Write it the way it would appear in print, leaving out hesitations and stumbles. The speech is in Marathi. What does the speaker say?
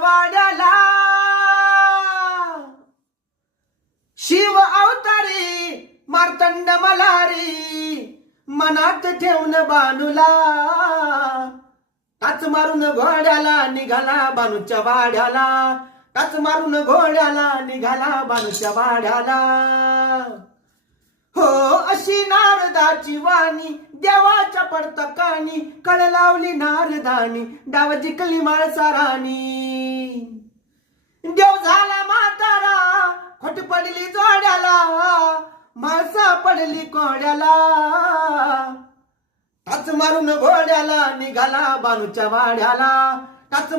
वाड्याला शिव अवतारी मार्तंड मल्हारी मनात ठेवून बानूला टाच मारून घोड्याला निघाला बानूच्या वाड्याला टाच मारून घोड्याला निघाला बानूच्या वाड्याला हो अशी नारदाची वाणी देवाच्या पडतकानी कळ लावली नारदानी डाव जिंकली माळसारानी देव झाला म्हातारा खोट पडली जोड्याला माळसा पडली कोड्याला टाच मारून घोड्याला निघाला बानूच्या वाड्याला टाच